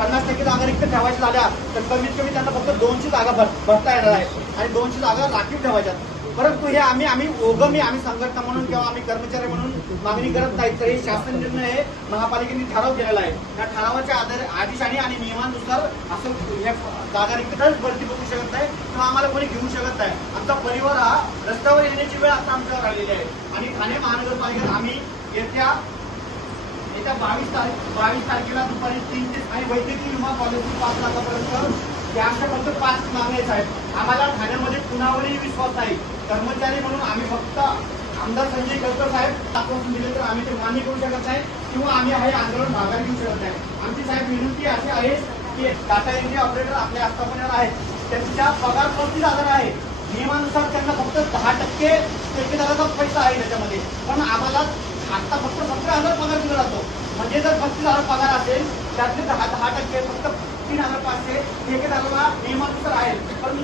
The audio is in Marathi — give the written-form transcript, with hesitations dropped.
50% जागा रिक्त ठेवायच्या झाल्या तर कमीत कमी त्यांना फक्त 200 जागा भरता येणार आहे आणि 200 जागा राखीव ठेवायच्या। परंतु हे आम्ही आम्ही संघटना म्हणून किंवा आम्ही कर्मचारी म्हणून मागणी करत नाही, तर हे शासन निर्णय आहे, महापालिकेने ठराव केलेला आहे। त्या ठरावाच्या आदेश आणि नियमानुसार असं जागा रिक्त भरती बघू शकत नाही किंवा आम्हाला कोणी घेऊ शकत नाही। आमचा परिवार हा रस्त्यावर येण्याची वेळ आता आमच्यावर आलेली आहे आणि ठाणे महानगरपालिकेत आम्ही येत्या 22 तारखेला दुपारी 3 ते आणि वैद्यकीय विमा पॉलिसी 5 लाखापर्यंत आमच्या फक्त 5 मागण्या आहेत। आम्हाला ठाण्यामध्ये कुणावरही विश्वास नाही। कर्मचारी म्हणून आम्ही फक्त आमदार संजय केळकर साहेब दाखवून दिले तर आम्ही ते मान्य करू शकत नाही किंवा आम्ही हे आंदोलन माघारी घेऊ शकत नाही। आमची साहेब विनंती अशी आहे की टाटा एनर्जी ऑपरेटर आपल्या आस्थापनेवर आहेत, त्यांचा पगार 35,000 आहे। नियमानुसार त्यांना फक्त 10% ठेकेदाराचा पैसा आहे त्याच्यामध्ये, पण आम्हाला आता फक्त 17,000 पगार दिला जातो। म्हणजे जर 35,000 पगार असेल त्यातले 10% फक्त 3,500 ठेकेदाराला नियमानुसार आहे, परंतु